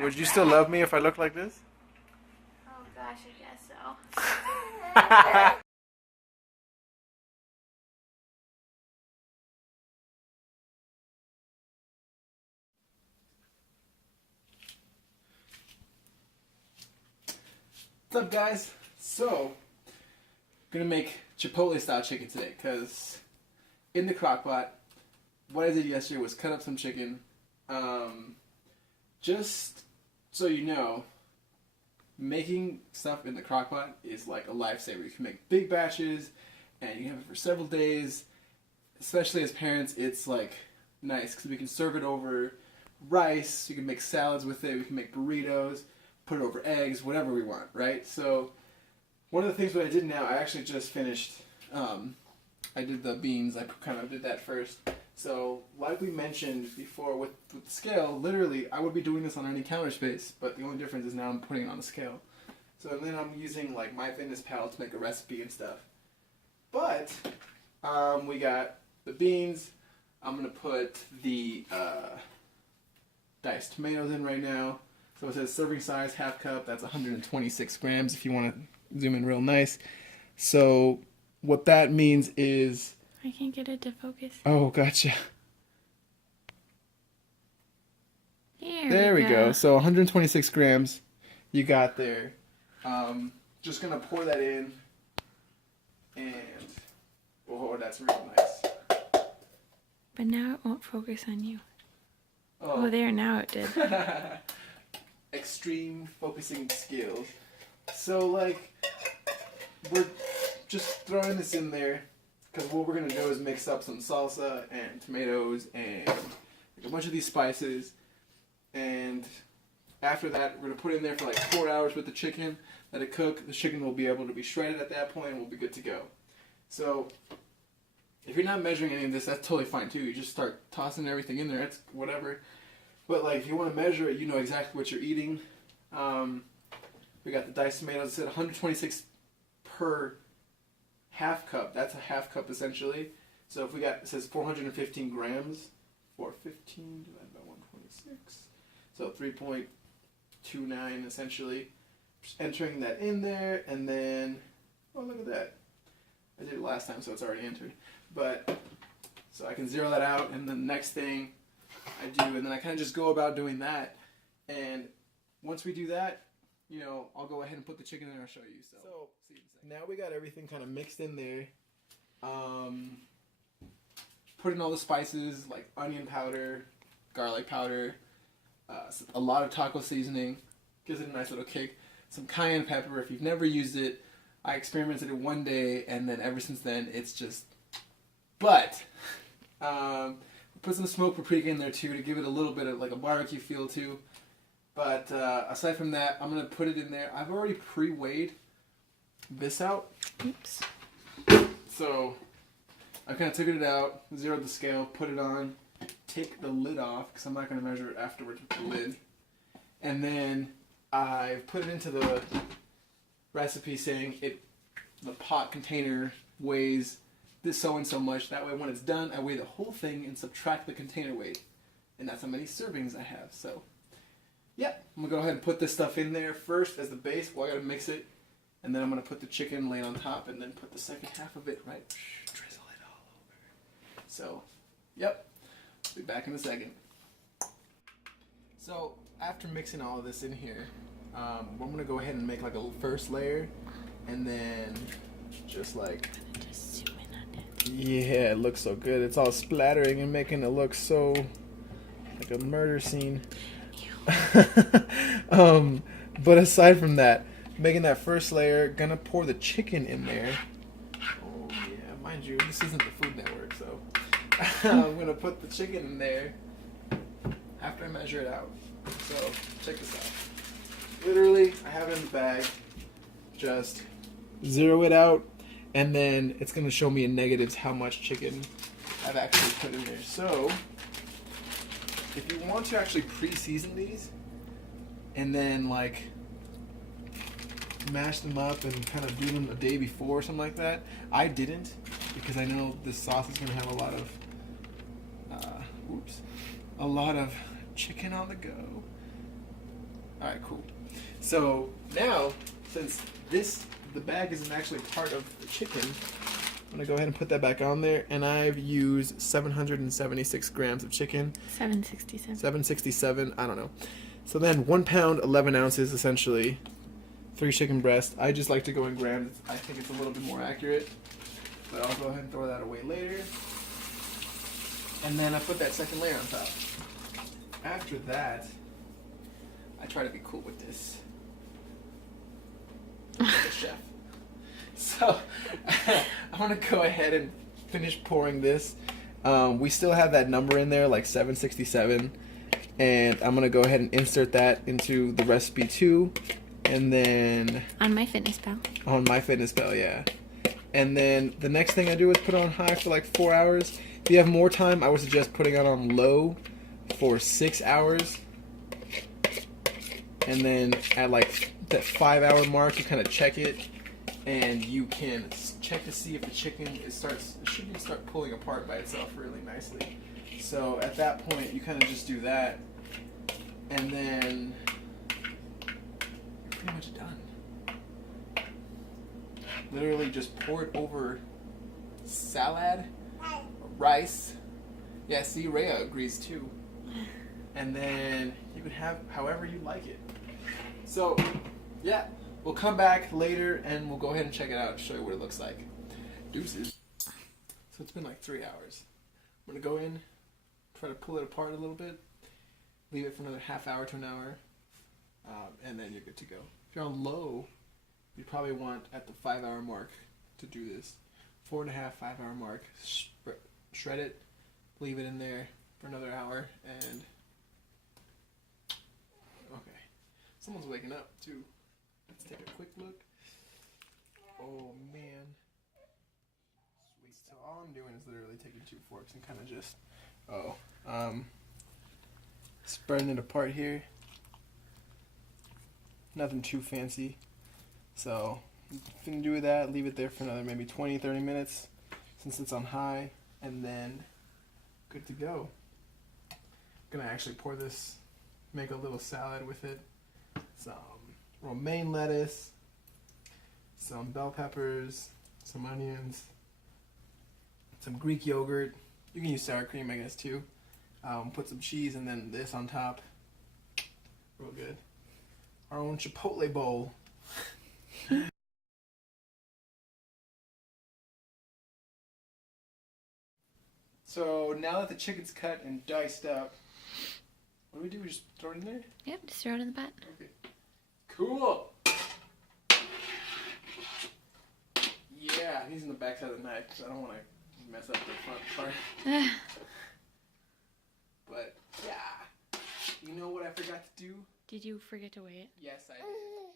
Would you still love me if I looked like this? Oh gosh, I guess so. What's up, guys? So, I'm gonna make Chipotle style chicken today, because in the Crockpot, what I did yesterday was cut up some chicken. Just so you know, making stuff in the Crockpot is like a lifesaver. You can make big batches, and you can have it for several days. Especially as parents, it's like nice because we can serve it over rice. You can make salads with it. We can make burritos, put it over eggs, whatever we want, right? So one of the things that I did now, I actually just finished. I did the beans. I kind of did that first. So, like we mentioned before with the scale, literally, I would be doing this on any counter space, but the only difference is now I'm putting it on the scale. So then I'm using like MyFitnessPal to make a recipe and stuff. But we got the beans. I'm gonna put the diced tomatoes in right now. So it says serving size, half cup. That's 126 grams if you want to zoom in real nice. So what that means is... I can't get it to focus. Oh, gotcha. There we go. So 126 grams you got there. Just going to pour that in. And... oh, that's real nice. But now it won't focus on you. Oh, there, now it did. Extreme focusing skills. So, like, we're just throwing this in there because what we're going to do is mix up some salsa and tomatoes and like a bunch of these spices. And after that, we're going to put it in there for like 4 hours with the chicken. Let it cook. The chicken will be able to be shredded at that point and we'll be good to go. So, if you're not measuring any of this, that's totally fine too. You just start tossing everything in there. It's whatever. But like, if you want to measure it, you know exactly what you're eating. We got the diced tomatoes. It said 126 per half cup. That's a half cup essentially. So if we got, it says 415 grams. 415 divided by 126. So 3.29 essentially. Just entering that in there, and then, oh, look at that. I did it last time, so it's already entered. But, so I can zero that out, and then the next thing I do, and then I kind of just go about doing that. And once we do that, you know, I'll go ahead and put the chicken in and I'll show you. So see you in a second. Now we got everything kind of mixed in there. Put in all the spices like onion powder, garlic powder, a lot of taco seasoning. Gives it a nice little kick. Some cayenne pepper. If you've never used it, I experimented it one day, and then ever since then, it's just... But, put some smoked paprika in there too to give it a little bit of like a barbecue feel too. But aside from that, I'm going to put it in there. I've already pre-weighed this out. Oops. So, I kind of took it out, zeroed the scale, put it on, take the lid off, because I'm not going to measure it afterwards with the lid. And then I put it into the recipe saying the pot container weighs this so and so much. That way when it's done, I weigh the whole thing and subtract the container weight. And that's how many servings I have. So, yeah, I'm going to go ahead and put this stuff in there first as the base. Well, I got to mix it. And then I'm going to put the chicken laid on top and then put the second half of it, right? Drizzle it all over. So, yep. Be back in a second. So, after mixing all of this in here, I'm going to go ahead and make like a first layer. And then just like... Just zoom in on it. Yeah, it looks so good. It's all splattering and making it look so like a murder scene. But aside from that, making that first layer, gonna pour the chicken in there. Oh yeah, mind you, this isn't the Food Network, so I'm gonna put the chicken in there after I measure it out. So check this out. Literally, I have it in the bag. Just zero it out, and then it's gonna show me in negatives how much chicken I've actually put in there. So if you want to actually pre-season these and then like mash them up and kind of do them a day before or something like that, I didn't, because I know this sauce is gonna have a lot of chicken on the go. All right, cool. So now, since the bag isn't actually part of the chicken, I'm gonna go ahead and put that back on there. And I've used 776 grams of chicken. 767. 767. I don't know. So then 1 pound, 11 ounces, essentially. 3 chicken breasts. I just like to go in grams. I think it's a little bit more accurate. But I'll go ahead and throw that away later. And then I put that second layer on top. After that, I try to be cool with this. Like a chef. So I'm gonna go ahead and finish pouring this. We still have that number in there, like 767. And I'm gonna go ahead and insert that into the recipe too. And then on MyFitnessPal. On MyFitnessPal, yeah. And then the next thing I do is put it on high for like 4 hours. If you have more time, I would suggest putting it on low for 6 hours. And then at like that 5 hour mark, you kind of check it, and you can check to see if the chicken should start pulling apart by itself really nicely. So at that point, you kind of just do that, and then you're pretty much done. Literally just pour it over salad, rice. Yeah, see, Rhea agrees too. And then you can have however you like it. So, yeah, we'll come back later and we'll go ahead and check it out and show you what it looks like. Deuces. So it's been like 3 hours. I'm going to go in, try to pull it apart a little bit, leave it for another half hour to an hour, and then you're good to go. If you're on low, you probably want at the 5 hour mark to do this. 4.5, 5 hour mark. Shred it, leave it in there for another hour, and okay. Someone's waking up too. Let's take a quick look. Oh man. Sweet. So all I'm doing is literally taking 2 forks and kind of just spreading it apart here. Nothing too fancy. So I'm gonna do that, leave it there for another maybe 20-30 minutes since it's on high, and then good to go. Gonna actually pour this, make a little salad with it. Some romaine lettuce, some bell peppers, some onions, some Greek yogurt. You can use sour cream, I guess, too. Put some cheese and then this on top. Real good. Our own Chipotle bowl. So now that the chicken's cut and diced up, what do we do? We just throw it in there? Yep, just throw it in the pot. Okay. Cool. Yeah, he's in the back side of the knife because I don't want to mess up the front part. But yeah, you know what I forgot to do? Did you forget to weigh it? Yes, I did.